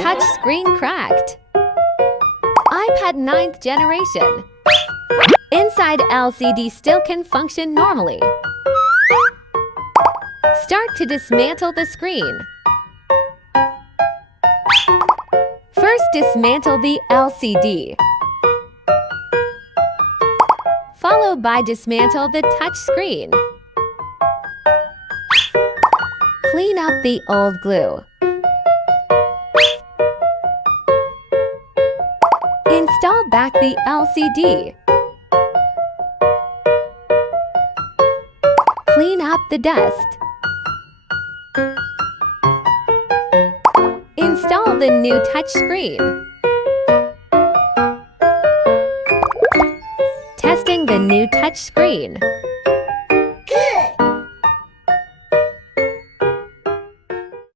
Touch screen cracked. iPad 9th generation. Inside LCD still can function normally. Start to dismantle the screen. First, dismantle the LCD. Followed by dismantle the touch screen. Clean up the old glue. Install back the LCD. Clean up the dust. Install the new touch screen. Testing the new touch screen.